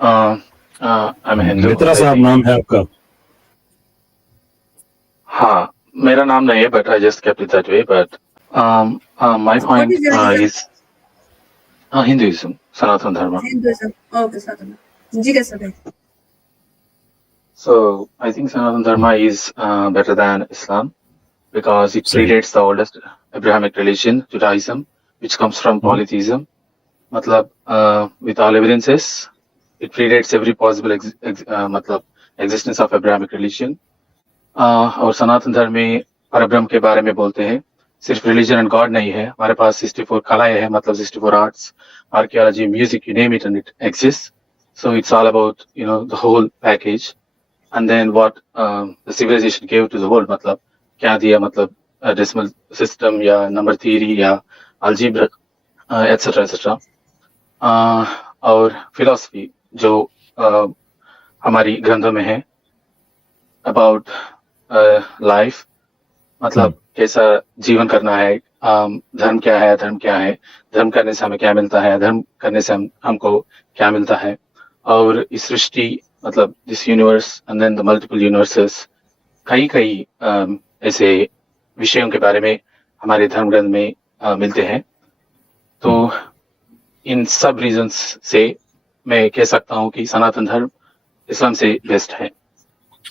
I'm a Hindu. Mitra I साहब think. नाम है आपका? हाँ, मेरा नाम नहीं है, but I just kept it that way. But my So what point is your religion? is Hinduism, Sanatana Dharma. Hinduism. Okay, Sadhana. जी कैसा भाई? So I think Sanatana Dharma is better than Islam because it सही। predates the oldest Abrahamic religion, Judaism, which comes from polytheism. मतलब with all evidences, it predates every possible मतलब existence of Abrahamic religion. और सनातन धर्म में परब्रह्म के बारे में बोलते हैं। सिर्फ रिलीजन एंड गॉड नहीं है, हमारे पास 64 कलाएं हैं, मतलब 64 arts, archaeology, music, you name it and it exist. So it's all about the whole package. And then what the civilization give to the world, मतलब क्या दिया, मतलब डेसिमल सिस्टम या नंबर थियरी या अलजेब्रा एटसेट्रा एटसेट्रा. और philosophy जो हमारी ग्रंथों में है अबाउट लाइफ, मतलब कैसा जीवन करना है, धर्म क्या है, धर्म क्या है, धर्म करने से हमें क्या मिलता है, धर्म करने से हमको क्या मिलता है. और इस सृष्टि, मतलब this universe and then the multiple universes, कई ऐसे विषयों के बारे में हमारे धर्म ग्रंथ में मिलते हैं. तो इन सब रीजंस से मैं कह सकता हूँ कि सनातन धर्म इस्लाम से बेस्ट है.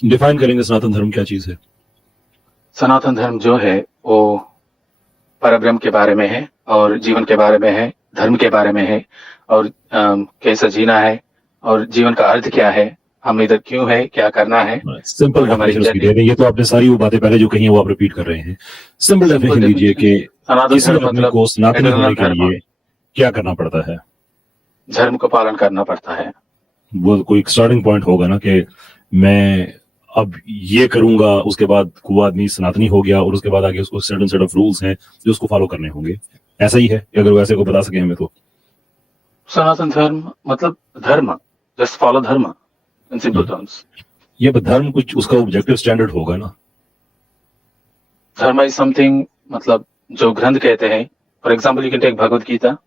डिफाइन करेंगे सनातन धर्म क्या चीज है? सनातन धर्म जो है वो परब्रह्म के बारे में है और जीवन के बारे में है, धर्म के बारे में है, और कैसा जीना है और जीवन का अर्थ क्या है, हम इधर क्यों है, क्या करना है. सिंपल डेफिनेशन उसकी दे दें. ये तो आपने सारी वो बातें पहले जो कही हैं वो आप रिपीट कर रहे हैं. सिंपल डेफिनेशन दीजिए कि सनातन किसी धर्म आदमी को सनातनी होने के धर्म, लिए क्या करना पड़ता है? धर्म को पालन करना पड़ता है. वो कोई स्टार्टिंग पॉइंट होगा ना कि मैं अब ये करूंगा, उसके बाद वो आदमी सनातनी हो गया और उसके बाद आगे उसको सर्टेन सेट ऑफ रूल्स हैं जो उसको फॉलो करने होंगे. ऐसा ही है? अगर वो ऐसे को बता सके हमें तो. सनातन धर्म मतलब धर्म, जस्ट फॉलो धर्म इन सिंपल टर्म्स. ये धर्म कुछ उसका ऑब्जेक्टिव स्टैंडर्ड होगा ना. धर्म इज समथिंग, मतलब जो ग्रंथ कहते हैं. For example you can take Bhagavad Gita.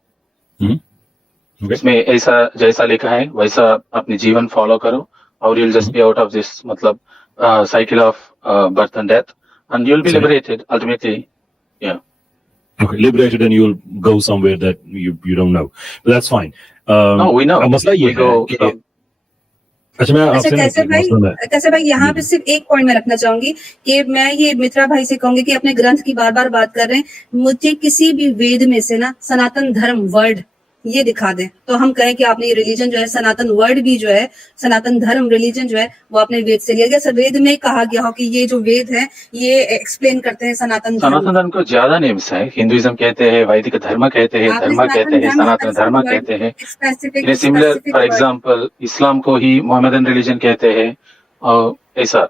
इसमें ऐसा जैसा लिखा है वैसा अपने जीवन फॉलो करो और you'll just be out of this मतलब cycle of birth and death, and you'll be liberated ultimately. Yeah. Okay, liberated and you'll go somewhere that you don't know, but that's fine. No, we know. मसला ये है कि अच्छा मैं आपसे कैसे भाई यहाँ पे सिर्फ एक पॉइंट मैं रखना चाहूंगी कि मैं ये मित्रा भाई से कहूंगी कि अपने ग्रंथ की बार बार बात कर रहे हैं. मुझे किसी भी वेद में से ना सनातन धर्म वर्ड ये दिखा दे तो हम कहें कि आपने ये रिलीजन जो है, सनातन वर्ड भी जो है, सनातन धर्म रिलीजन जो है वो आपने वेद से लिया गया. सर वेद में कहा गया हो कि ये जो वेद है ये एक्सप्लेन करते हैं सनातन धर्म को ज्यादा नेम्स है. हिंदुइज्म कहते हैं, वैदिक धर्म कहते हैं, धर्म कहते हैं, सनातन धर्म कहते हैं. सिमिलर फॉर एग्जाम्पल इस्लाम को ही मोहम्मदन रिलीजन कहते हैं. और ऐसा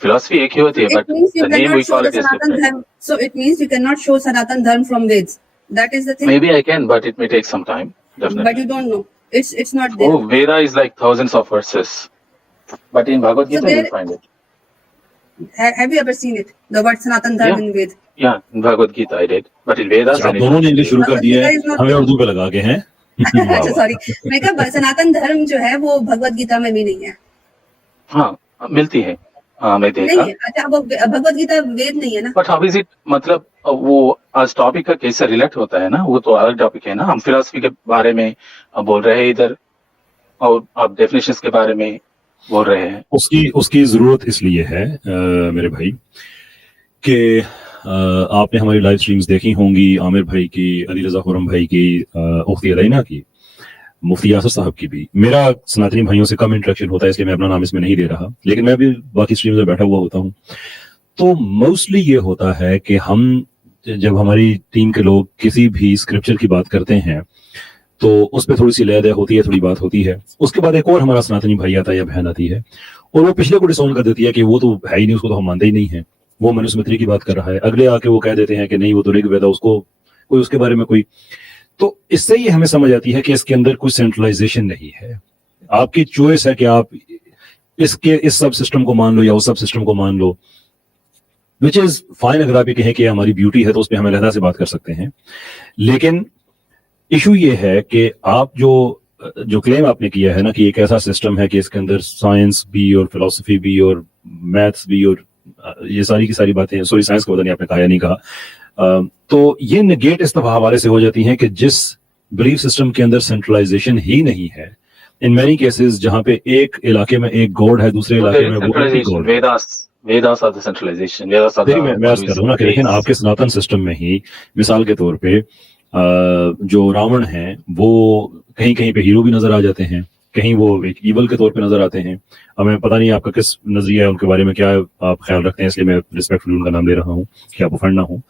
फिलॉसफी एक ही होती है, but the name we call it is different. So it means you can not show Sanatan Dharma from Vedas. That is the thing. Maybe I can, but it may take some time. Definitely. But you don't know. It's not there. Oh, Veda is like thousands of verses, but in Bhagavad Gita you'll find it. Have you ever seen it? The word Sanatan Dharma in Ved. Yeah, in Bhagavad Gita I did, but in Vedas. आप दोनों ने English शुरू कर दिया है, हमें उर्दू पे लगा के हैं. अच्छा सॉरी, मैं कहा सनातन धर्म जो है वो भगवद गीता में भी नहीं है. हाँ मिलती है. मैं देखा. अच्छा वो भगवद गीता वेद नहीं है ना. बट हाउ इज इट, मतलब वो आज टॉपिक का कैसे रिलेट होता है ना, वो तो अलग टॉपिक है ना. हम फिलॉसफी के बारे में बोल रहे हैं इधर और आप डेफिनेशंस के बारे में बोल रहे हैं. उसकी जरूरत इसलिए है मेरे भाई कि आपने हमारी लाइव स्ट्रीम्स देखी होंगी, आमिर भाई की, अली रजा खुरम भाई की, उख्ती अलैना की, मुफ्ती यासर साहब की भी. मेरा सनातनी भाइयों से कम इंटरेक्शन होता है इसलिए मैं अपना नाम इसमें नहीं ले रहा, लेकिन मैं भी बाकी स्ट्रीम्स में बैठा हुआ होता हूँ. तो मोस्टली ये होता है कि हम जब हमारी टीम के लोग किसी भी स्क्रिप्चर की बात करते हैं तो उस पर थोड़ी सी लय दय होती है, थोड़ी बात होती है. उसके बाद एक और हमारा सनातनी भाई आता है या बहन आती है और वो पिछले को डिसोन कर देती है कि वो तो है ही नहीं, उसको तो हम मानते ही नहीं है, वो मनुस्मृति की बात कर रहा है. अगले आके वो कह देते हैं कि नहीं वो तो ऋग्वेद, उसको कोई उसके बारे में कोई. तो इससे ही हमें समझ आती है कि इसके अंदर कोई सेंट्रलाइजेशन नहीं है. आपकी चॉइस है कि आप इसके इस सब सिस्टम को मान लो या उस सब सिस्टम को मान लो, विच इज फाइन. अगर आप ये कहें कि हमारी ब्यूटी है तो उस पर हम अलहदा से बात कर सकते हैं, लेकिन इशू ये है कि आप जो जो क्लेम आपने किया है ना कि एक ऐसा सिस्टम है कि इसके अंदर साइंस भी और फिलोसफी भी और मैथ्स भी और ये सारी की सारी बातें, सॉरी साइंस का पता नहीं आपने कहा या नहीं कहा, तो ये नेगेट इस हवाले से हो जाती हैं कि जिस बिलीफ सिस्टम के अंदर सेंट्रलाइजेशन ही नहीं है, इन मैनी केसेस जहां पे एक इलाके में एक गॉड है, दूसरे इलाके में वो एंटी Centralization. गॉड है। Vedas are the centralization. Vedas are देखिए the मैं अर्ज कर रहा हूँ ना कि लेकिन base. आपके सनातन सिस्टम में ही मिसाल के तौर पे जो रावण है वो कहीं कहीं पे हीरो भी नजर आ जाते हैं, कहीं वो एक ईवल के तौर पे नजर आते हैं। अब मैं पता नहीं आपका किस नजरिया है उनके बारे में, क्या आप ख्याल रखते हैं, इसलिए मैं रिस्पेक्टफुली उनका नाम ले रहा हूँ कि आप उफंड ना हो।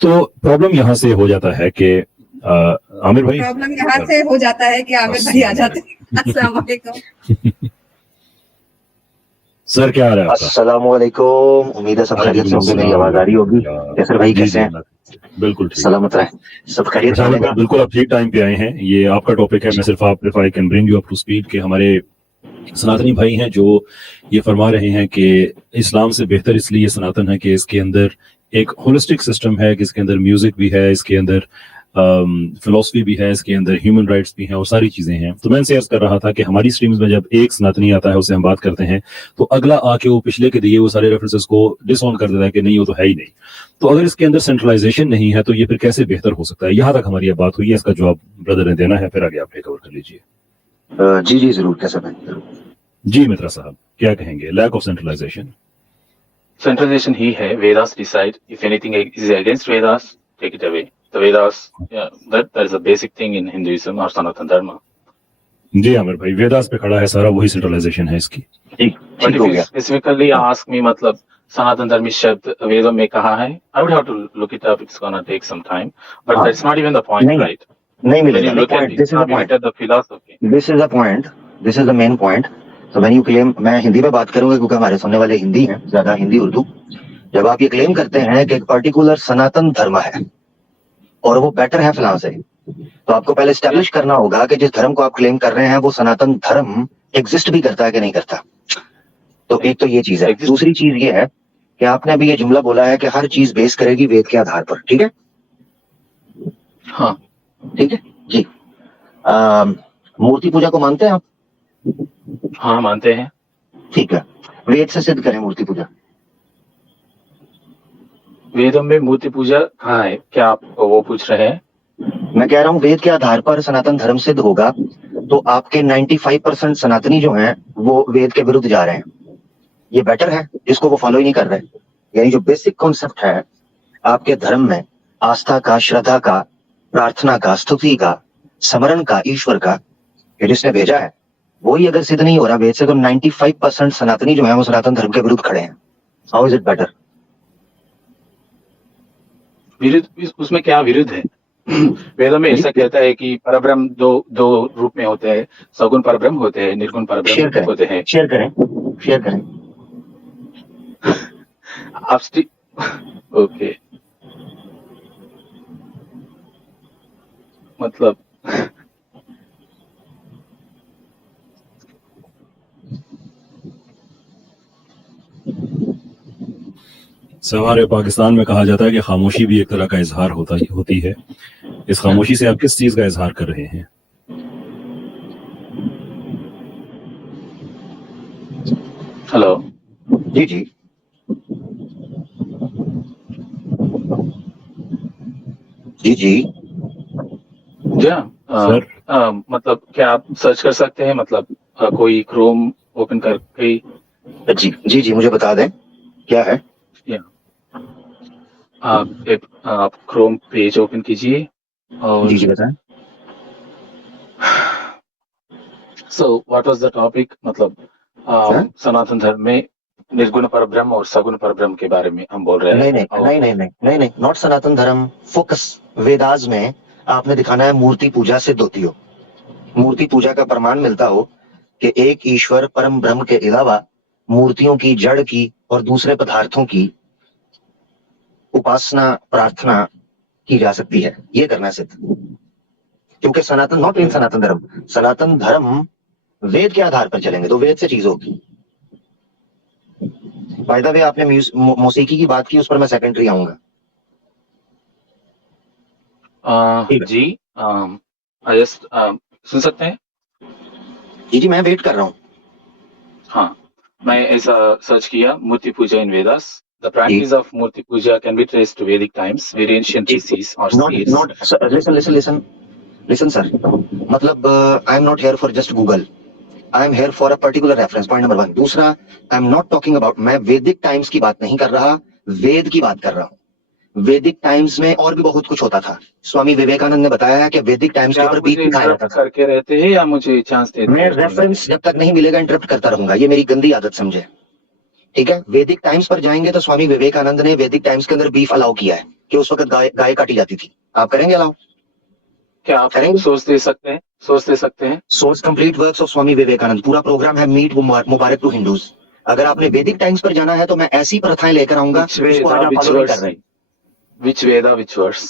तो प्रॉब्लम यहाँ से हो जाता है कि आमिर भाई, प्रॉब्लम यहाँ से हो जाता है कि आमिर भाई आ जाते हैं। अस्सलाम वालेकुम सर, क्या हाल है आपका? अस्सलामुअलैकुम, उम्मीद है सब खैरियत से होंगे, मेरी आवाज आ रही होगी। कैसर भाई कैसे हैं? बिल्कुल ठीक, सलामत रहे, सब खैरियत से होगा। बिल्कुल आप ठीक टाइम पे आए हैं। ये आपका टॉपिक है, मैं सिर्फ आप if I can bring you up to speed के हमारे सनातनी भाई हैं जो ये फरमा रहे हैं कि इस्लाम से बेहतर इसलिए सनातन है कि इसके अंदर एक होलिस्टिक सिस्टम है, कि इसके अंदर म्यूजिक भी है, इसके अंदर फिलोसफी भी है, इसके अंदर ह्यूमन राइट्स भी हैं और सारी चीजें हैं। तो मैं इनसे अर्ज कर रहा था कि हमारी स्ट्रीम्स में जब एक सनातनी आता है उससे हम बात करते हैं तो अगला आके वो पिछले के दिए वो सारे रेफरेंसेस को डिसऑन कर देता है कि नहीं वो तो है ही नहीं। तो अगर इसके अंदर सेंट्रलाइजेशन नहीं है तो ये फिर कैसे बेहतर हो सकता है? यहाँ तक हमारी बात हुई है, इसका जवाब ब्रदर ने देना है, फिर आगे आप टेक ओवर कर लीजिए। जी जी जरूर, कैसर भाई। जी मित्रा साहब, क्या कहेंगे? Lack of centralization. Centralization ही है. Vedas decide. If anything is against Vedas, take it away. The Vedas, yeah, that is a basic thing in Hinduism or Sanatan Dharma. जी आमिर भाई, वेदास पे खड़ा है सारा, वही सेंट्रलाइजेशन है इसकी। ठीक But हो if you गया। specifically ask me, मतलब सनातन धर्मी शब्द वेदों में कहाँ है? I would have to look it up. It's gonna take some time. But हाँ। that's not even the point, नहीं, right? नहीं When मिलेगा। you look at Point, it, this is the when you point. look at the philosophy. This is the point. This is the main point. So when you claim, मैं हिंदी में बात करूंगा क्योंकि हमारे सुनने वाले हिंदी हैं, ज्यादा हिंदी उर्दू। जब आप ये क्लेम करते हैं कि एक पर्टिकुलर सनातन धर्म है और वो बेटर है फलां से, तो आपको पहले स्टैब्लिश करना होगा कि जिस धर्म को आप क्लेम कर रहे हैं वो सनातन धर्म एग्जिस्ट भी करता है कि नहीं करता। तो एक तो ये चीज है। दूसरी चीज ये है कि आपने अभी ये जुमला बोला है कि हर चीज बेस करेगी वेद के आधार पर, ठीक है? हाँ, ठीक है जी। मूर्ति पूजा को मानते हैं आप? हाँ मानते हैं। ठीक है, वेद से सिद्ध करें मूर्ति पूजा। वेदों में मूर्ति पूजा कहाँ है? क्या आप वो पूछ रहे हैं? मैं कह रहा हूँ वेद के आधार पर सनातन धर्म सिद्ध होगा तो आपके 95% सनातनी जो हैं वो वेद के विरुद्ध जा रहे हैं। ये बेटर है जिसको वो फॉलो ही नहीं कर रहे। यानी जो बेसिक कॉन्सेप्ट है आपके धर्म में, आस्था का, श्रद्धा का, प्रार्थना का, स्तुति का, स्मरण का, ईश्वर का, ये जिसने भेजा है वही अगर सिद्ध नहीं हो रहा वेद से, तो 95% सनातनी जो है वो सनातन धर्म के विरुद्ध खड़े हैं। How is it better? विरुद्ध, उसमें क्या विरुद्ध है? वेदों में ऐसा कहता है कि परब्रह्म दो रूप में होते हैं, सगुण परब्रह्म होते हैं, निर्गुण परब्रह्म होते हैं। शेयर करें। आप ओके, मतलब हमारे पाकिस्तान में कहा जाता है कि खामोशी भी एक तरह का इजहार होती है। इस खामोशी से आप किस चीज का इजहार कर रहे हैं? हेलो जी जी जी जी क्या सर, मतलब क्या आप सर्च कर सकते हैं? मतलब कोई क्रोम ओपन करके? जी जी जी मुझे बता दें क्या है। आप क्रोम पेज ओपन कीजिए और जी जी बताएं। So what was the topic? मतलब सनातन धर्म में निर्गुण परब्रह्म और सगुण परब्रह्म के बारे में हम बोल रहे हैं। नहीं, नॉट सनातन धर्म। फोकस वेदास में आपने दिखाना है मूर्ति पूजा सिद्ध होती हो, मूर्ति पूजा का प्रमाण मिलता हो कि एक ईश्वर परम ब्रह्म के अलावा मूर्तियों की, जड़ की और दूसरे पदार्थों की उपासना, प्रार्थना की जा सकती है। ये करना सिद्ध, क्योंकि सनातन, नॉट इन सनातन धर्म, सनातन धर्म वेद के आधार पर चलेंगे तो वेद से चीज होगी। बाय द वे आपने मौसीकी की बात की, उस पर मैं सेकेंडरी आऊंगा। जी, सुन सकते हैं? जी मैं वेट कर रहा हूँ। हाँ, मैं ऐसा सर्च किया मूर्ति पूजा इन Vedas. The practice of Murti Puja can be traced to Vedic times, where ancient rishis or seers. Listen sir, मतलब आई am not here for just Google, I am here for a particular reference, point number 1. दूसरा, आई am not talking about, मैं वैदिक times की बात नहीं कर रहा, वेद की बात कर रहा हूँ। वैदिक टाइम्स में और भी बहुत कुछ होता था। स्वामी विवेकानंद ने बताया है कि वैदिक टाइम्स के क्या ऊपर आप बीच मुझे दिखाया इंटरप्ट जाता था। करके रहते हैं या मुझे चांस देते मैं हैं? रेफरेंस जब तक नहीं मिलेगा इंटरप्ट करता रहूंगा, ये मेरी गंदी आदत समझे, ठीक है। वैदिक टाइम्स पर जाएंगे तो स्वामी विवेकानंद ने वैदिक टाइम्स के अंदर बीफ अलाउ किया है कि उस वक्त गाय काटी जाती थी। आप करेंगे अलाउ? क्या आप करेंगे? सोच दे सकते हैं? सोच दे सकते हैं? Source complete works of Swami Vivekananda, पूरा प्रोग्राम है मीट मुबारक टू हिंदूज। अगर आपने वैदिक टाइम्स पर जाना है तो मैं ऐसी प्रथाएं लेकर आऊंगा Which जिसको आज Veda, आप which फॉलो नहीं कर verse? रहे, Which Veda, which verse?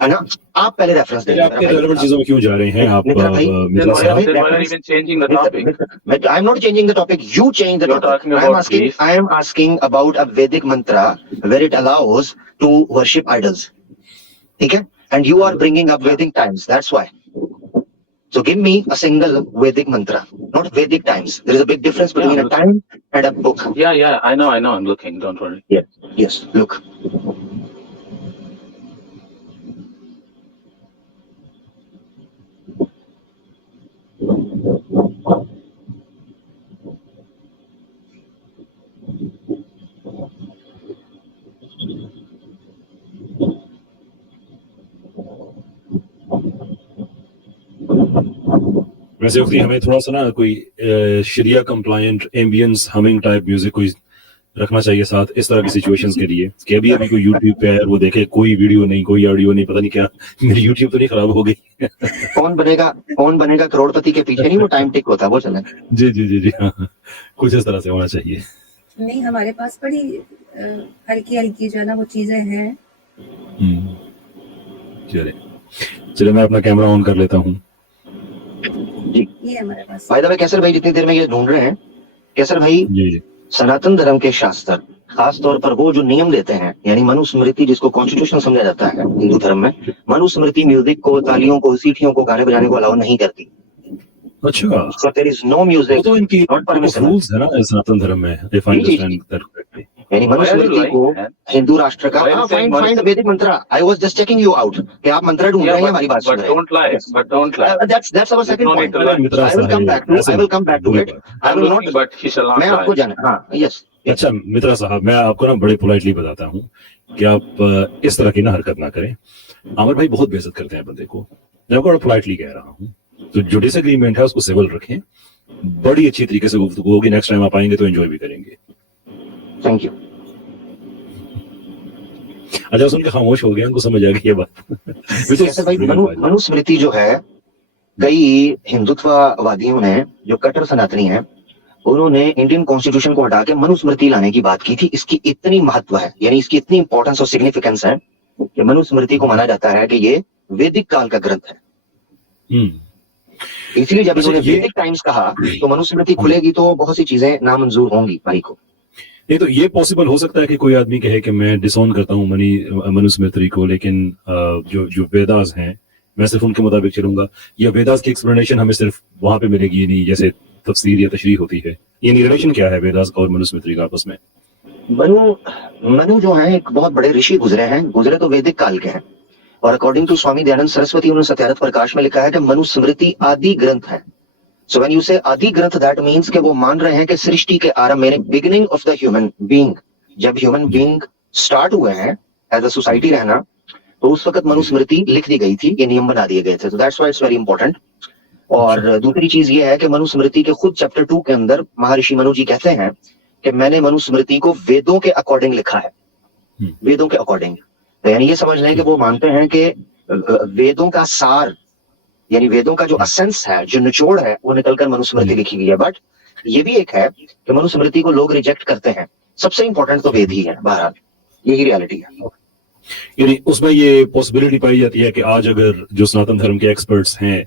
है ना। आप पहले रेफरेंस दे फिर आपके रेलेवेंट चीजों में क्यों जा रहे हैं आप मित्रा भाई, मित्रा Then साहब? why are you even changing the topic? I am not changing the topic, you change the You're topic. talking about beef. I am asking about a Vedic mantra where it allows to worship idols, ठीक है, and you are bringing up Vedic times, that's why. So give me a single Vedic mantra, not Vedic times. There is a big difference between a time and a book. Yeah, I know, I'm looking, don't worry. Yes, look. वैसे उक्ति हमें थोड़ा सा ना कोई शरिया compliant ambience humming type music कोई रखना चाहिए साथ इस तरह की सिचुएशंस के लिए कि अभी कोई यूट्यूब पे है वो देखे कोई वीडियो नहीं कोई ऑडियो नहीं, पता नहीं क्या मेरी यूट्यूब तो नहीं खराब हो गई। कौन बनेगा करोड़पति के पीछे नहीं वो टाइम टिक होता, वो चले। जी हाँ, कुछ इस तरह से होना चाहिए। नहीं, हमारे पास बड़ी हल्की हल्की जो है ना वो चीजें हैं। चलिए मैं अपना कैमरा ऑन कर लेता हूँ। ये हमारे पास बाय द वे कैसर भाई जितनी देर में ये ढूंढ रहे हैं, कैसर भाई जी सनातन धर्म के शास्त्र खास तौर पर वो जो नियम देते हैं, यानी मनुस्मृति जिसको कॉन्स्टिट्यूशन समझा जाता है हिंदू धर्म में, मनुस्मृति म्यूजिक को, तालियों को, सीटियों को, गाने बजाने को अलाउ नहीं करती। अच्छा, So there is no music, तो इनकी not permissible. रूल्स है ना सनातन धर्म में, if I understand that correctly. यानी मनुस्मृति को हिंदू राष्ट्र का, फाइंड वैदिक मंत्र। I was just checking you out कि आप मंत्र ढूंढ रहे हैं, हमारी बात सुन But रहे हैं। don't lie. That's our second No need point. to lie. Mitra I will come back to it. I I'm will looking, not. but he shall not मैं आपको lie. जाना, हाँ, yes. अच्छा मित्रा साहब, मैं आपको ना बड़े पोलाइटली बताता हूँ कि आप इस तरह की ना हरकत ना करें। आमिर भाई बहुत बेइज्जत करते हैं बंदे को, मैं आपको पोलाइटली कह रहा हूँ, तो जो डिसएग्रीमेंट है उसको सिविल रखें, बड़ी अच्छी तरीके से गुफ्तगू होगी, नेक्स्ट टाइम आप आएंगे तो एंजॉय भी करेंगे। Thank you. अच्छा सुन के खामोश हो गया, उनको समझ आ गई ये बात। कैसे भाई, मनुस्मृति जो है, कई हिंदुत्ववादियों ने जो कट्टर सनातनी हैं उन्होंने इंडियन कॉन्स्टिट्यूशन को हटा के मनुस्मृति लाने की बात की थी। इसकी इतनी महत्व है, यानी इसकी इतनी इंपॉर्टेंस और सिग्निफिकेंस है कि मनुस्मृति को माना जाता है कि ये वैदिक काल का ग्रंथ है। इसलिए जब इन्होंने वैदिक टाइम्स कहा तो मनुस्मृति खुलेगी तो बहुत सी चीजें नामंजूर होंगी भाई को। नहीं तो ये पॉसिबल हो सकता है कि कोई आदमी कहे कि मैं डिसऑन करता हूँ मनुस्मृति को, लेकिन जो वेदास हैं मैं सिर्फ उनके मुताबिक चलूंगा, या वेदास की एक्सप्लेनेशन हमें सिर्फ वहां पे मिलेगी, नहीं जैसे तफसीर या तशरीह होती है। ये रिलेशन क्या है वेदास का और मनुस्मृति का आपस में? मनु जो है एक बहुत बड़े ऋषि गुजरे तो वैदिक काल के हैं, और अकॉर्डिंग टू स्वामी दयानंद सरस्वती उन्होंने सत्यार्थ प्रकाश में लिखा है कि मनुस्मृति आदि ग्रंथ है। सो व्हेन यू से आदि ग्रंथ, दैट मीन्स कि वो मान रहे हैं कि सृष्टि के आरंभ में, beginning of the human being, जब ह्यूमन बीइंग स्टार्ट हुए हैं एज अ सोसाइटी रहना, तो उस वक्त मनुस्मृति लिख दी गई थी, ये नियम बना दिए गए थे। तो that's why it's very important. और दूसरी चीज ये है कि मनुस्मृति के खुद चैप्टर 2 के अंदर महर्षि मनु जी कहते हैं कि मैंने मनुस्मृति को वेदों के अकॉर्डिंग लिखा है, वेदों के अकॉर्डिंग। तो यानी ये समझ लें कि वो मानते हैं कि वेदों का सार, यानी वेदों का जो असेंस है, जो निचोड़ है, वो निकलकर मनुस्मृति लिखी गई है। बट ये भी एक है कि मनुस्मृति को लोग रिजेक्ट करते हैं। सबसे इंपॉर्टेंट तो वेद ही है, बहरहाल यही रियलिटी है। यानी उसमें ये पॉसिबिलिटी पाई जाती है कि आज अगर जो सनातन धर्म के एक्सपर्ट्स हैं,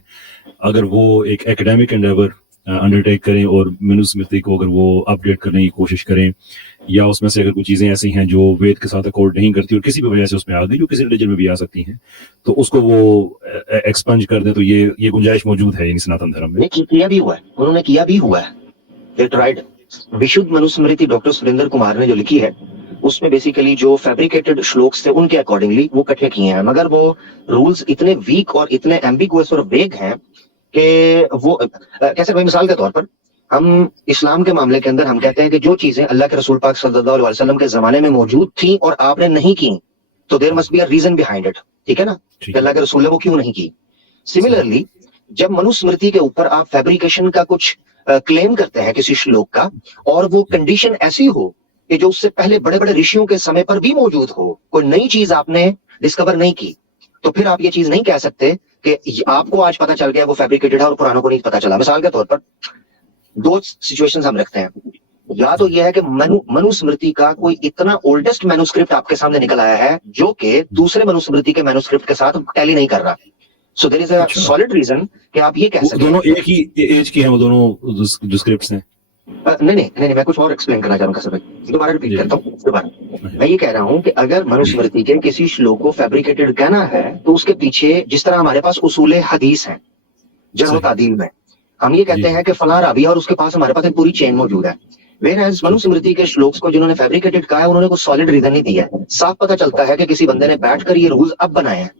अगर वो एक एकेडमिक एंडेवर अंडरटेक करें और मनुस्मृति को अगर वो अपडेट करने की कोशिश करें, या उसमें से अगर कुछ चीज़ें ऐसी हैं जो वेद के साथ अकॉर्ड नहीं करती और किसी भी वजह से उसमें आ गई, जो किसी रिलीजन में भी आ सकती हैं, तो उसको वो एक्सपंज कर दें, तो ये गुंजाइश मौजूद है इन सनातन धर्म में। नहीं, किया भी हुआ है, उन्होंने किया भी हुआ है। They tried. विशुद्ध मनुस्मृति डॉक्टर सुरेंद्र कुमार ने जो लिखी है, उसमें बेसिकली जो फैब्रिकेटेड श्लोक्स थे उनके अकॉर्डिंगली वो इकट्ठे किए हैं, मगर वो रूल्स इतने वीक और इतने एम्बिगुअस और वेग हैं कि वो कैसे भाई, मिसाल के तौर पर हम इस्लाम के मामले के अंदर हम कहते हैं कि जो चीजें अल्लाह के रसूल पाक सल्लल्लाहु अलैहि वसल्लम के जमाने में मौजूद थी और आपने नहीं की, तो there must be a reason behind it, ठीक है ना, कि अल्लाह के रसूल ने वो क्यों नहीं की। सिमिलरली जब मनुस्मृति के ऊपर आप फैब्रिकेशन का कुछ क्लेम करते हैं किसी श्लोक का, और वो कंडीशन ऐसी हो कि जो उससे पहले बड़े बड़े ऋषियों के समय पर भी मौजूद हो, कोई नई चीज आपने डिस्कवर नहीं की, तो फिर आप ये चीज नहीं कह सकते कि आपको आज पता चल गया वो फैब्रिकेटेड है और पुरानों को नहीं पता चला। मिसाल के तौर पर दो सिचुएशंस हम रखते हैं, या तो यह है कि मनुस्मृति का कोई इतना ओल्डेस्ट मैन्युस्क्रिप्ट आपके सामने निकल आया है जो कि दूसरे मनुस्मृति के मैन्युस्क्रिप्ट के साथ टैली नहीं कर रहा, so there is a solid reason कि आप ये कह सकते हैं दोनों एक ही एज की हैं, वो दोनों जो स्क्रिप्ट्स हैं। नहीं, मैं कुछ और एक्सप्लेन करना चाहूंगा सर भाई, दोबारा रिपीट करता हूँ दोबारा। मैं ये कह रहा हूँ कि अगर मनुस्मृति के किसी श्लोक को फैब्रिकेटेड कहना है, तो उसके पीछे जिस तरह हमारे पास उसूले हदीस हैं जर्ह तादील में, हम ये कहते हैं कि फलां रावी और उसके पास हमारे पास एक पूरी चेन मौजूद है। Whereas मनुस्मृति के श्लोक्स को जिन्होंने फैब्रिकेटेड कहा है, उन्होंने कोई सॉलिड रीजन नहीं दिया है। साफ पता चलता है कि किसी बंदे ने बैठकर ये रूल्स अब बनाए हैं,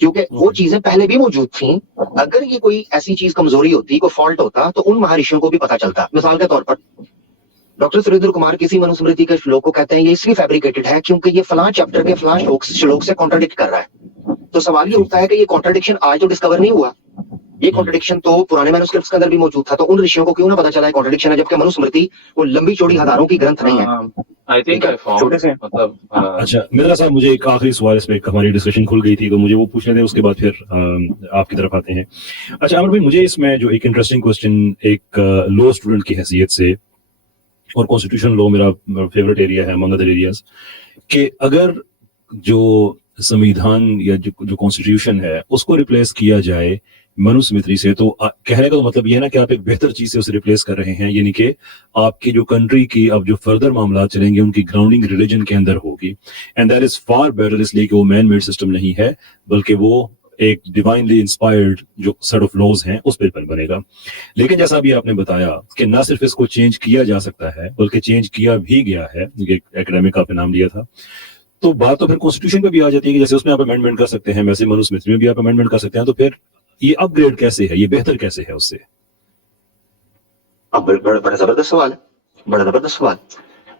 क्योंकि वो चीजें पहले भी मौजूद थी। अगर ये कोई ऐसी चीज कमजोरी होती, कोई फॉल्ट होता, तो उन महर्षियों को भी पता चलता। मिसाल के तौर पर डॉक्टर सुरेंद्र कुमार किसी मनुस्मृति के श्लोक को कहते हैं ये इसलिए फैब्रिकेटेड है क्योंकि ये फलां चैप्टर के फलां श्लोक से कॉन्ट्राडिक्ट कर रहा है। तो सवाल ये उठता है कि ये कॉन्ट्राडिक्शन आज तो डिस्कवर नहीं हुआ, ये कॉन्ट्रडिक्शन तो पुराने मैन्युस्क्रिप्ट्स के अंदर भी मौजूद था, तो उन ऋषियों को क्यों ना पता चला है कॉन्ट्रडिक्शन है, जबकि मनुस्मृति वो लंबी चौड़ी हजारों की ग्रंथ नहीं है। आई थिंक आई फाउंड मतलब अच्छा मित्रा साहब, मुझे एक आखिरी सवाल, इस पे हमारी डिस्कशन खुल गई थी तो मुझे वो पूछने दें, उसके बाद फिर आपकी तरफ आते हैं। अच्छा अमर भाई, मुझे इसमें जो एक इंटरेस्टिंग क्वेश्चन एक लॉ स्टूडेंट की हैसियत से, और कॉन्स्टिट्यूशन लॉ मेरा फेवरेट एरिया है अमंग अदर एरियाज, कि अगर जो संविधान या जो कॉन्स्टिट्यूशन है उसको रिप्लेस किया जाए मनुस्मृति से, तो कहने का तो मतलब ये है ना कि आप एक बेहतर चीज से उसे रिप्लेस कर रहे हैं, यानी कि आपकी जो कंट्री की अब जो फर्दर मामला चलेंगे उनकी ग्राउंडिंग रिलीजन के अंदर होगी, and that is far better, इसलिए कि वो मैन मेड सिस्टम नहीं है, बल्कि वो एक डिवाइनली इंस्पायर्ड जो सेट ऑफ लॉज हैं उस पर बनेगा। लेकिन जैसा भी आपने बताया कि ना सिर्फ इसको चेंज किया जा सकता है बल्कि चेंज किया भी गया है, एकेडमिक आपने नाम लिया था, तो बात तो फिर कॉन्स्टिट्यूशन पे भी आ जाती है कि जैसे उसमें आप अमेंडमेंट कर सकते हैं, वैसे मनुस्मृति में भी आप अमेंडमेंट कर सकते हैं, तो फिर ये अपग्रेड कैसे है, ये बेहतर कैसे है उससे? अब बड़ा जबरदस्त सवाल है, बड़ा जबरदस्त सवाल।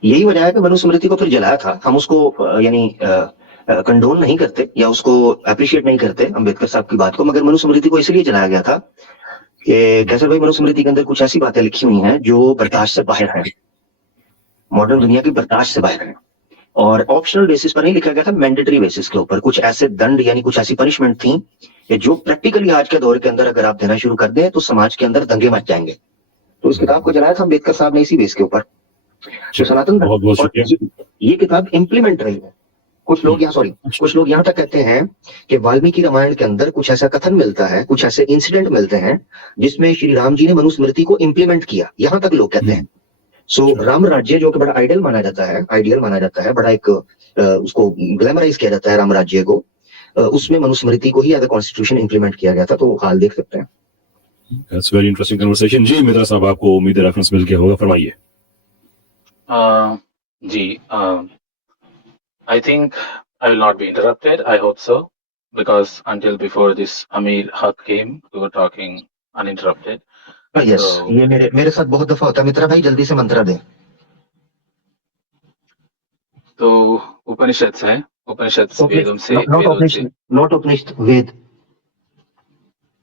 यही वजह है कि मनुस्मृति को फिर जलाया था। हम उसको यानी कंडोन नहीं करते या उसको अप्रिशिएट नहीं करते अम्बेडकर साहब की बात को, मगर मनुस्मृति को इसलिए जलाया गया था कि कैसे भाई, मनुस्मृति के अंदर कुछ ऐसी बातें लिखी हुई हैं जो बर्दाश्त से बाहर हैं, मॉडर्न दुनिया की बर्दाश्त से बाहर हैं, और ऑप्शनल बेसिस पर नहीं लिखा गया था, मैंडेटरी बेसिस के ऊपर कुछ ऐसे दंड यानी कुछ ऐसी पनिशमेंट थी कि जो प्रैक्टिकली आज के दौर के अंदर अगर आप देना शुरू कर दें तो समाज के अंदर दंगे मच जाएंगे। तो इस किताब को जलाया था अम्बेडकर साहब ने इसी बेस के ऊपर। तो सनातन ये किताब इंप्लीमेंट रही है। कुछ लोग यहाँ तक कहते हैं कि वाल्मीकि रामायण के अंदर कुछ ऐसा कथन मिलता है, कुछ ऐसे इंसिडेंट मिलते हैं जिसमें श्री राम जी ने मनुस्मृति को इंप्लीमेंट किया, यहाँ तक लोग कहते हैं। सो राम राज्य जो कि बड़ा आइडियल माना जाता है, बड़ा एक उसको ग्लैमराइज किया जाता है राम राज्य को, उसमें मनुस्मृति को ही एज अ कॉन्स्टिट्यूशन इंप्लीमेंट किया गया था। तो हाल देख सकते हैं। That's very interesting conversation. जी मित्रा साहब, आपको उम्मीद है रेफरेंस मिल गया होगा, फरमाइए। जी I think I will not be interrupted. I hope so, because until before this Amir Haq came, we were talking uninterrupted. Yes, So- ये मेरे साथ बहुत दफा होता है। मित्रा भाई जल्दी से मंत्र दें। तो उपनिषद है, उपनिषद वेदों से नॉट उपनिषद, वेद।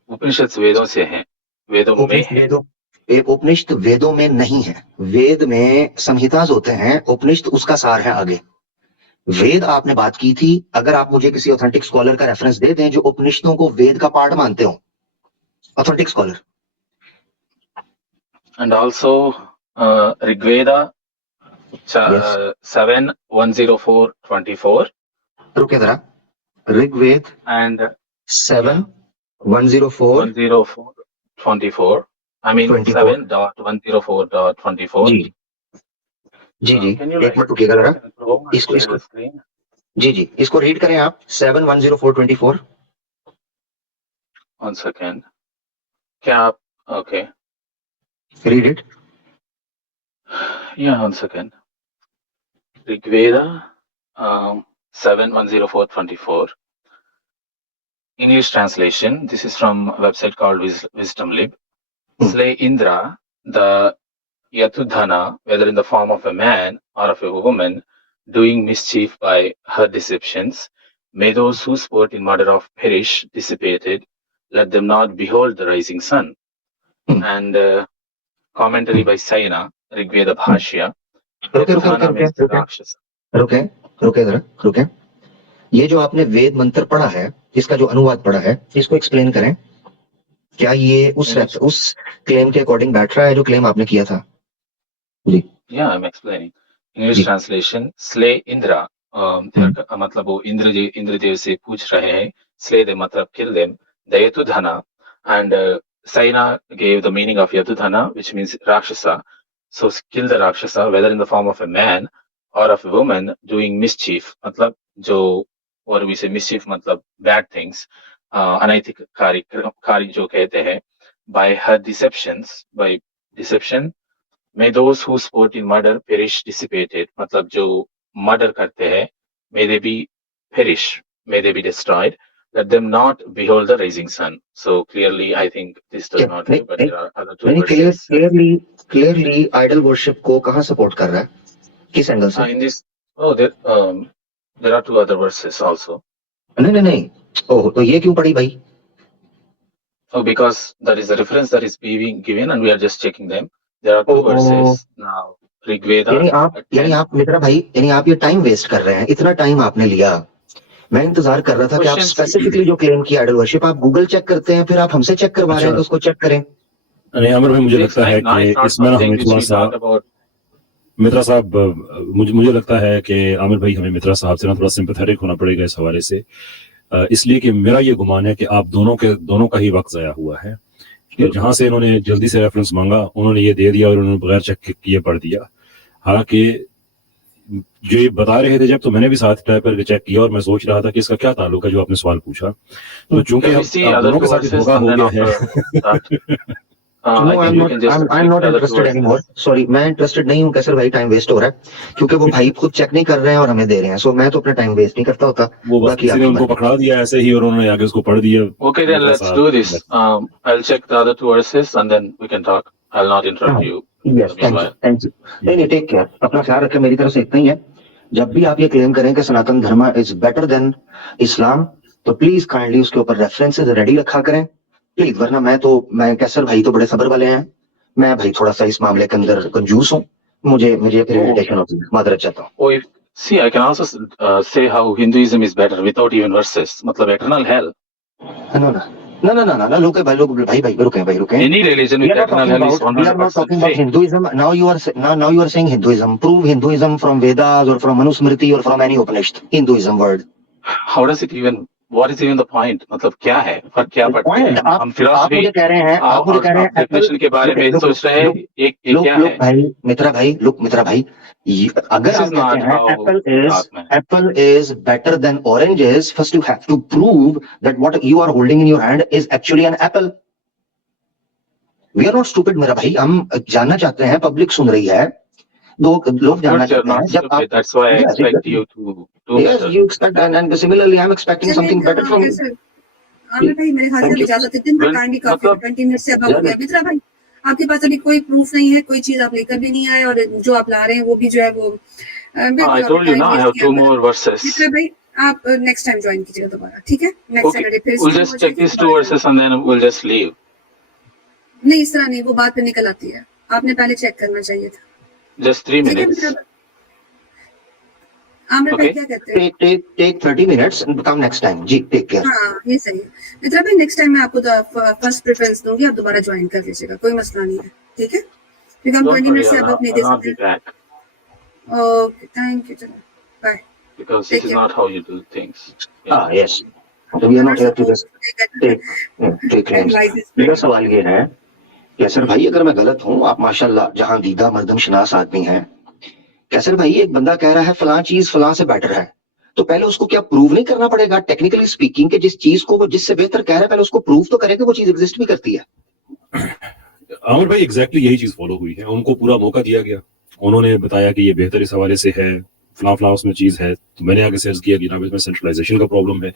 उपनिषद वेदों से है, वेदों में है। एक उपनिषद वेदों में नहीं है। वेद में संहिताज होते हैं, उपनिषद उसका सार है आगे। वेद आपने बात की थी, अगर आप मुझे किसी ऑथेंटिक स्कॉलर का रेफरेंस दे दें जो उपनिषदों को वेद का पार्ट मानते हो, authentic scholar. And also Rigveda 7:104-24 रुके जरा, ऋग्वेद and 7:104 104-24 I mean 24 7.104.24. जी जी जी Can you एक मिनट रुकिएगा जरा and इसको share इसको the screen? जी जी इसको रीड करें आप 710424 1 second. क्या आप okay? Read it Yeah, 1 second. Rigveda 7.104.24. English translation. This is from a website called Wisdom Lib. Slay Indra, the Yatudhana, whether in the form of a man or of a woman, doing mischief by her deceptions. May those who sport in murder of perish dissipated. Let them not behold the rising sun. And commentary by Sayana, Rigveda Bhashya. रुके रुके रुके Yatudhana रुके means रुके Rakshasa. रुके रुके जरा रुके ये जो आपने वेद मंत्र पढ़ा है इसका जो अनुवाद पढ़ा है इसको एक्सप्लेन करें क्या ये उस क्लेम के अकॉर्डिंग बैठ रहा है जो क्लेम आपने किया था जी Yeah, I'm explaining. English ji translation, slay Indra. मतलब वो इंद्रदेव से पूछ रहे हैं. Slay them मतलब kill them. The Yatudhana. And Saina gave the meaning of Yatudhana, which means Rakshasa. So kill the Rakshasa, whether in the form of a man or of a woman doing mischief. मतलब जो, or we say mischief मतलब bad things. अनैतिक कार्य जो कहते हैं. By her deceptions, by deception. May those who sport in murder perish dissipated. मतलब जो murder करते हैं, may they be perish, may they be destroyed. Let them not behold the rising sun. So clearly, I think this does not do, but there are other two verses. Clearly idol worship को कहाँ support कर रहा है किस angle से In this, there are two other verses also. नहीं नहीं नहीं ओह तो ये क्यों पढ़ी भाई Oh, because that is the reference that is being given, and we are just checking them. There are two verses now. Rigveda. यानी आप मित्रा भाई यानी आप ये टाइम वेस्ट कर रहे हैं इतना टाइम आपने लिया मैं इंतजार कर रहा था कि आप स्पेसिफिकली जो क्लेम किया आइडल वर्शिप आप गूगल चेक करते हैं फिर आप हमसे चेक करवा रहे हैं तो उसको चेक करें नहीं आमिर भाई मुझे लगता है कि इसमें ना हमें थोड़ा सा मित्रा साहब मुझे लगता है कि आमिर भाई हमें मित्रा साहब से ना थोड़ा सिंपैथेटिक होना पड़ेगा इस हवाले से इसलिए कि मेरा ये गुमान है कि आप दोनों का ही वक्त ज़ाया हुआ है कि जहां से इन्होंने जल्दी से रेफरेंस मांगा उन्होंने ये दे दिया और उन्होंने बगैर चेक किए पढ़ दिया हालांकि जो ये बता रहे थे जब तो मैंने भी साथ टाइप करके चेक किया और मैं सोच रहा था कि इसका क्या ताल्लुक है जो आपने सवाल पूछा तो चूंकि अब दोनों के साथ धोखा हो गया है No, I'm not interested anymore. Sorry, मैं इंटरेस्टेड नहीं हूँ कैसर भाई टाइम वेस्ट हो रहा है क्योंकि वो भाई खुद चेक नहीं कर रहे हैं और हमें दे रहे हैं सो मैं तो अपना टाइम वेस्ट नहीं करता होता वो बस किसी ने उनको पकड़ा दिया ऐसे ही और उन्होंने आगे उसको पढ़ दिया Okay, then let's do this. I'll check the other two verses and then we can talk. I'll not interrupt you. Yes, thank you. नहीं टेक केयर अपना ख्याल रखें मेरी तरफ से इतना ही है जब भी आप ये क्लेम करें कि सनातन धर्म इज बेटर देन इस्लाम तो प्लीज काइंडली उसके ऊपर रेफरेंसेस रेडी रखा करें प्लीज वरना मैं कैसर भाई तो बड़े सब्र वाले हैं मैं भाई थोड़ा सा इस मामले के अंदर कंजूस हूँ मुझे फिर इरिटेशन होती है मादरत चाहता हूँ See, I can also say how Hinduism is better without even verses. मतलब eternal hell. No, look, भाई रुके. Any religion with eternal hell is 100% we are not talking about Hinduism. Now you are saying Hinduism. Prove Hinduism from Vedas or from Manusmriti or from any Upanishad. Hinduism word. How does it even? What is even the point? मतलब क्या है? फर्क क्या पड़ता है? हम philosophy मुझे कह रहे हैं डेफिनेशन के बारे में सोच रहे हैं एक क्या है? भाई मित्रा भाई अगर आप कहते हैं apple is better than oranges first you have to prove that what you are holding in your hand is actually an apple we are not stupid मेरा भाई हम जानना चाहते हैं पब्लिक सुन रही है लोग जानना चाहते हैं जब आप that's why I expect you to yes you expect and similarly I'm expecting something better from you Aamir भाई मेरे हाथ से इजाजत दिन का काइंडली काफी 20 मिनट से अब हो गया मित्रा भाई आपके पास अभी कोई प्रूफ नहीं है कोई चीज आप लेकर भी नहीं आए और जो आप ला रहे हैं वो भी जो है वो I told you now I have 2 more verses. मित्रा भाई आप नेक्स्ट टाइम ज्वाइन कीजिएगा दोबारा ठीक है नेक्स्ट सैटरडे फिर we'll just check these 2 verses and then we'll just leave. नहीं इस तरह नहीं वो बात पे निकल आती है आपने पहले चेक करना चाहिए था Just 3 minutes. आमिर भाई क्या कहते हैं take 30 minutes and come next time ji take care हाँ ये सही है मित्रा भाई नेक्स्ट टाइम मैं आपको फर्स्ट प्रेफरेंस दूंगी आप दोबारा ज्वाइन कर लीजिएगा कोई मसला नहीं है ठीक है क्योंकि हम 20 मिनट से अब नहीं दे सकते ओके थैंक यू चलो bye because this is not how you do things. yes so we are not here to just take claims मेरा सवाल ये है कैसर भाई, अगर मैं गलत हूं, आप माशाल्लाह जहां दीदा मर्दम शनास आदमी हैं, कैसर भाई एक बंदा कह रहा है फलां चीज फलां से बेटर है, तो पहले उसको क्या प्रूव नहीं करना पड़ेगा टेक्निकली स्पीकिंग कि जिस चीज को वो जिससे बेहतर कह रहा है, पहले उसको प्रूव तो करे कि वो चीज एग्जिस्ट भी करती है। आमिर भाई एग्जैक्टली यही चीज फॉलो हुई है, उनको पूरा मौका दिया गया, उन्होंने बताया कि ये बेहतर इस हवाले से है, फला फला उसमें चीज है, तो मैंने आगे सर्च किया कि ना इसमें सेंट्रलाइजेशन का प्रॉब्लम है,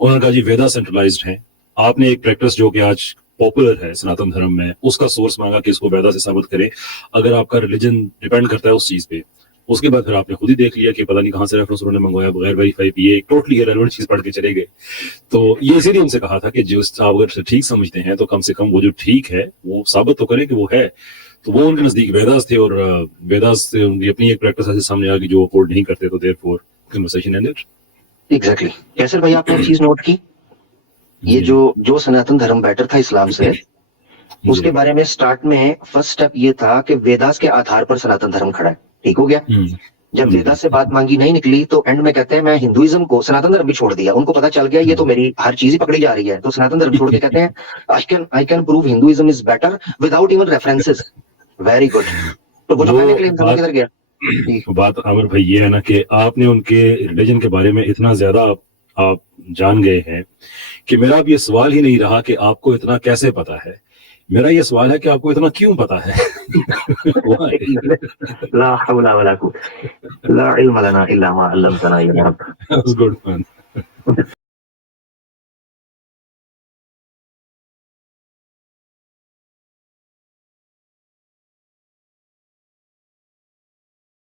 उन्होंने कहा जी वेदा सेंट्रलाइज्ड है। आपने एक प्रैक्टिस जो कि आज पॉपुलर है सनातन धर्म में, उसका सोर्स मांगा कि इसको वेदा से साबित करे। अगर आपका रिलीजन डिपेंड करता है उस चीज पे, उसके बाद फिर आपने खुद ही देख लिया कि पता नहीं कहां से रेफरेंस उन्होंने मंगवाया बगैर वेरीफाई, ये एक टोटली इरेलेवेंट चीज पढ़ के चले गए। तो ये इसीलिए उनसे कहा था कि जो आप अगर ठीक समझते हैं तो कम से कम वो जो ठीक है वो साबित तो करें कि वो है। तो वो उनके नजदीक वेदास थे, और वेदास से उनकी अपनी एक प्रैक्टिस ऐसे सामने आ गई जो अफोर्ड नहीं करते, तो देयरफॉर कन्वर्सेशन एंडेड। एग्जैक्टली। कैसर भाई आपने एक चीज नोट की, ये जो सनातन धर्म बेटर था इस्लाम से, उसके बारे में स्टार्ट में फर्स्ट स्टेप ये था कि वेदास के आधार पर सनातन धर्म खड़ा है, ठीक हो गया। जब वेदास से बात मांगी नहीं निकली तो एंड में कहते हैं मैं हिंदुइज्म को, सनातन धर्म भी छोड़ दिया, उनको पता चल गया ये तो मेरी हर चीज ही पकड़ी जा रही है, तो सनातन धर्म छोड़ के कहते हैं I can prove Hinduism is better without even references. Very good. तो वो जो पहले क्लेम था किधर गया? बात आमिर भाई ये है ना कि आपने उनके रिलीजन के बारे में इतना ज्यादा आप जान गए हैं कि मेरा अब ये सवाल ही नहीं रहा कि आपको इतना कैसे पता है, मेरा ये सवाल है कि आपको इतना क्यों पता है। ला हौला वला कुव्वता ला इल्मा लना इल्ला मा अल्लमतना या रब। That's good, man.